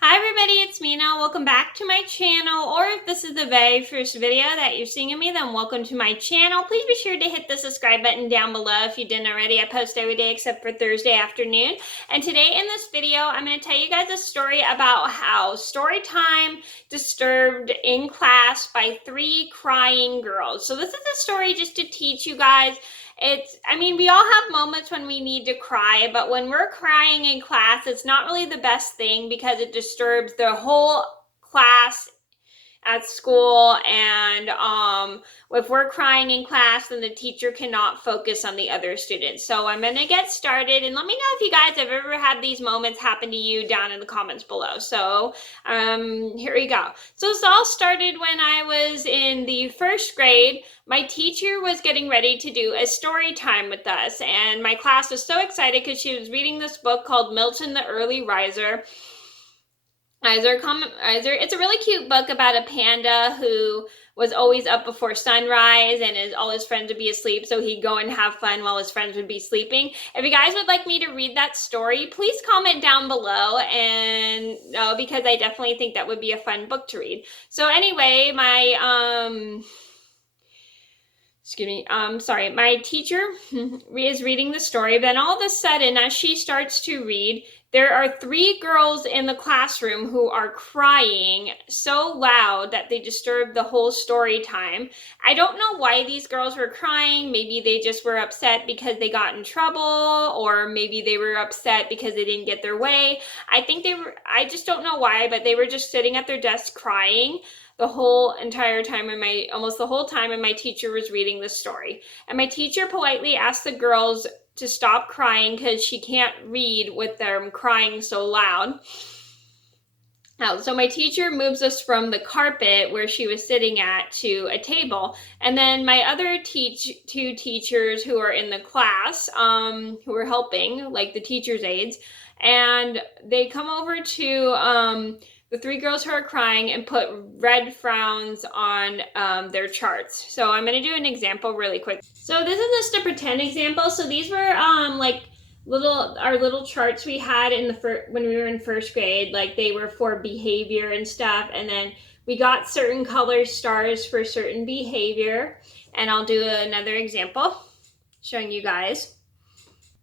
Hi everybody, it's Mena. Welcome back to my channel, or if this is the very first video that you're seeing of me, then welcome to my channel. Please be sure to hit the subscribe button down below if you didn't already. I post every day except for Thursday afternoon. And today in this video, I'm going to tell you guys a story about how story time disturbed in class by 3 crying girls. So this is a story just to teach you guys. We all have moments when we need to cry, but when we're crying in class, it's not really the best thing because it disturbs the whole class at school. And if we're crying in class, then the teacher cannot focus on the other students. So I'm going to get started, and let me know if you guys have ever had these moments happen to you down in the comments below. So here we go. So this all started when I was in the first grade. My teacher was getting ready to do a story time with us, and my class was so excited because she was reading this book called Milton the Early Riser. It's a really cute book about a panda who was always up before sunrise, and all his friends would be asleep, so he'd go and have fun while his friends would be sleeping. If you guys would like me to read that story, please comment down below, and because I definitely think that would be a fun book to read. So anyway, my teacher is reading the story. Then all of a sudden, as she starts to read, there are 3 girls in the classroom who are crying so loud that they disturb the whole story time. I don't know why these girls were crying. Maybe they just were upset because they got in trouble, or maybe they were upset because they didn't get their way. I just don't know why, but they were just sitting at their desk crying the whole entire time, almost the whole time, and my teacher was reading the story. And my teacher politely asked the girls to stop crying because she can't read with them crying so loud. So my teacher moves us from the carpet where she was sitting at to a table, and then my other 2 teachers who are in the class, who are helping, like the teacher's aides, and they come over to the 3 girls who are crying and put red frowns on their charts. So I'm going to do an example really quick. So this is just a pretend example. So these were our little charts we had when we were in first grade. Like, they were for behavior and stuff, and then we got certain color stars for certain behavior. And I'll do another example showing you guys.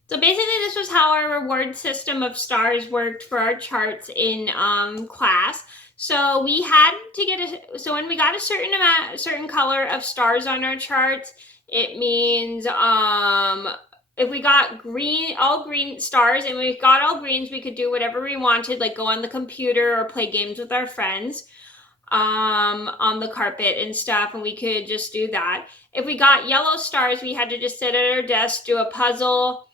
So basically, this was how our reward system of stars worked for our charts in class. So we had to so when we got a certain color of stars on our charts, it means if we got all green stars, and we got all greens, we could do whatever we wanted, like go on the computer or play games with our friends on the carpet and stuff, and we could just do that. If we got yellow stars, we had to just sit at our desk, do a puzzle,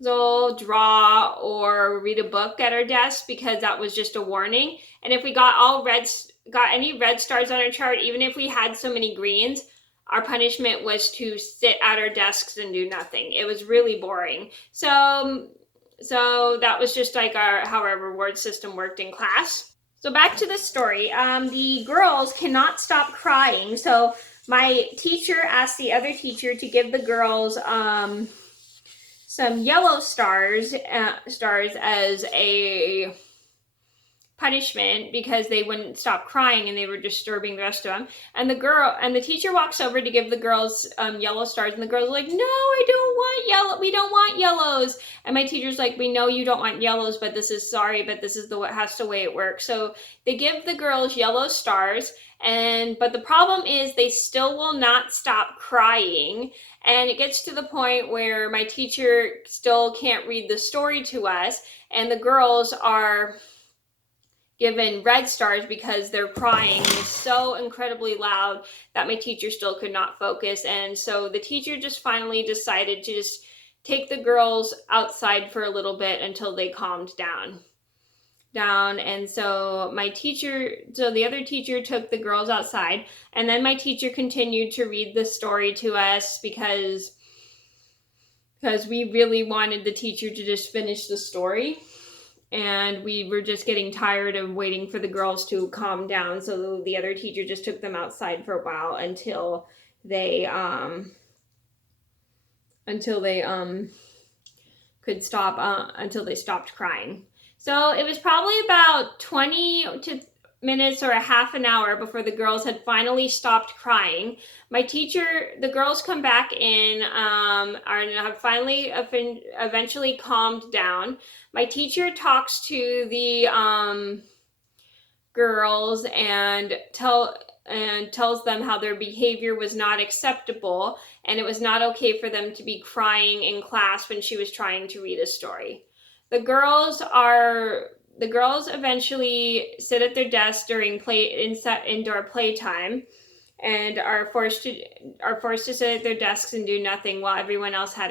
draw, or read a book at our desk, because that was just a warning. And if we got any red stars on our chart, even if we had so many greens, our punishment was to sit at our desks and do nothing. It was really boring. So that was just like how our reward system worked in class. So back to the story. The girls cannot stop crying, so my teacher asked the other teacher to give the girls some yellow stars as a punishment, because they wouldn't stop crying and they were disturbing the rest of them. And the teacher walks over to give the girls yellow stars, and the girls are like, "No, I don't want yellow. We don't want yellows." And my teacher's like, "We know you don't want yellows, but this is the way it works." So they give the girls yellow stars, but the problem is they still will not stop crying. And it gets to the point where my teacher still can't read the story to us, and the girls are given red stars because they're crying so incredibly loud that my teacher still could not focus. And so the teacher just finally decided to just take the girls outside for a little bit until they calmed down. And so the other teacher took the girls outside, and then my teacher continued to read the story to us because we really wanted the teacher to just finish the story, and we were just getting tired of waiting for the girls to calm down. So the other teacher just took them outside for a while until they could stop until they stopped crying. So it was probably about 20 to minutes or a half an hour before the girls had finally stopped crying. My teacher, the girls come back in, and have finally eventually calmed down. My teacher talks to the girls and tells them how their behavior was not acceptable and it was not okay for them to be crying in class when she was trying to read a story. The girls eventually sit at their desks during indoor playtime and are forced to sit at their desks and do nothing while everyone else got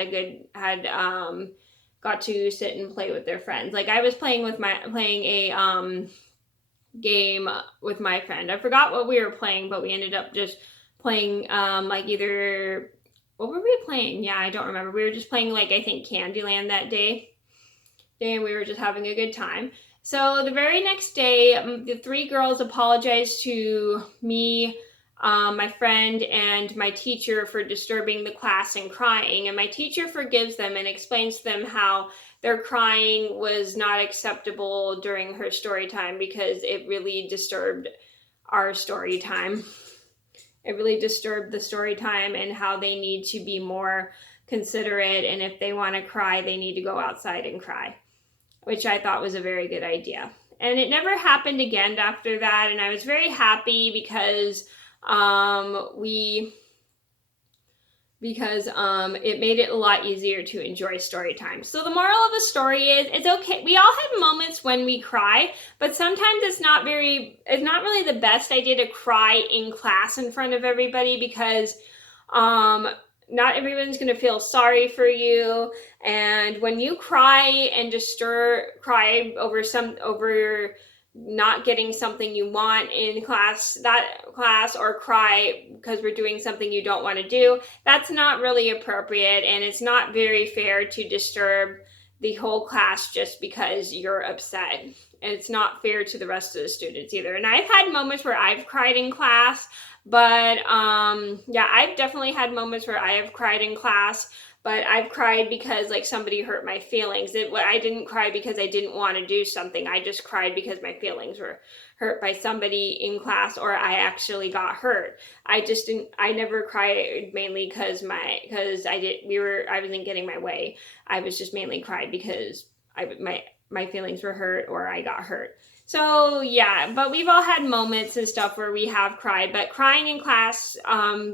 to sit and play with their friends. Like I was playing a game with my friend. I forgot what we were playing, but we ended up just playing like either what were we playing? Yeah, I don't remember. We were just playing like I think Candyland that day. And we were just having a good time. So the very next day, the three girls apologized to me, my friend, and my teacher for disturbing the class and crying. And my teacher forgives them and explains to them how their crying was not acceptable during her story time because it really disturbed our story time. It really disturbed the story time and how they need to be more considerate. And if they want to cry, they need to go outside and cry, which I thought was a very good idea. And it never happened again after that. And I was very happy because it made it a lot easier to enjoy story time. So the moral of the story is it's okay. We all have moments when we cry, but sometimes it's not really the best idea to cry in class in front of everybody because not everyone's going to feel sorry for you. And when you cry and cry over not getting something you want in class, or cry because we're doing something you don't want to do, that's not really appropriate. And it's not very fair to disturb the whole class just because you're upset. And it's not fair to the rest of the students either. And I've had moments where I've cried in class, but I've definitely had moments where I have cried in class, but I've cried because like somebody hurt my feelings. I didn't cry because I didn't want to do something. I just cried because my feelings were hurt by somebody in class, or I actually got hurt. I never cried mainly because I wasn't getting my way. I was just mainly cried because my feelings were hurt or I got hurt. So yeah, but we've all had moments and stuff where we have cried, but crying in class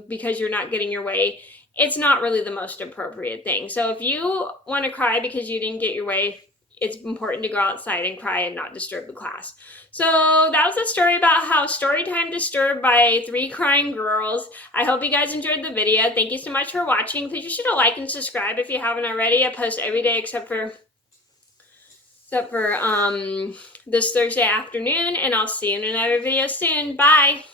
because you're not getting your way, it's not really the most appropriate thing. So if you want to cry because you didn't get your way, it's important to go outside and cry and not disturb the class. So that was a story about how story time disturbed by 3 crying girls. I hope you guys enjoyed the video. Thank you so much for watching. Please be sure to like and subscribe if you haven't already. I post every day except for this Thursday afternoon, and I'll see you in another video soon. Bye!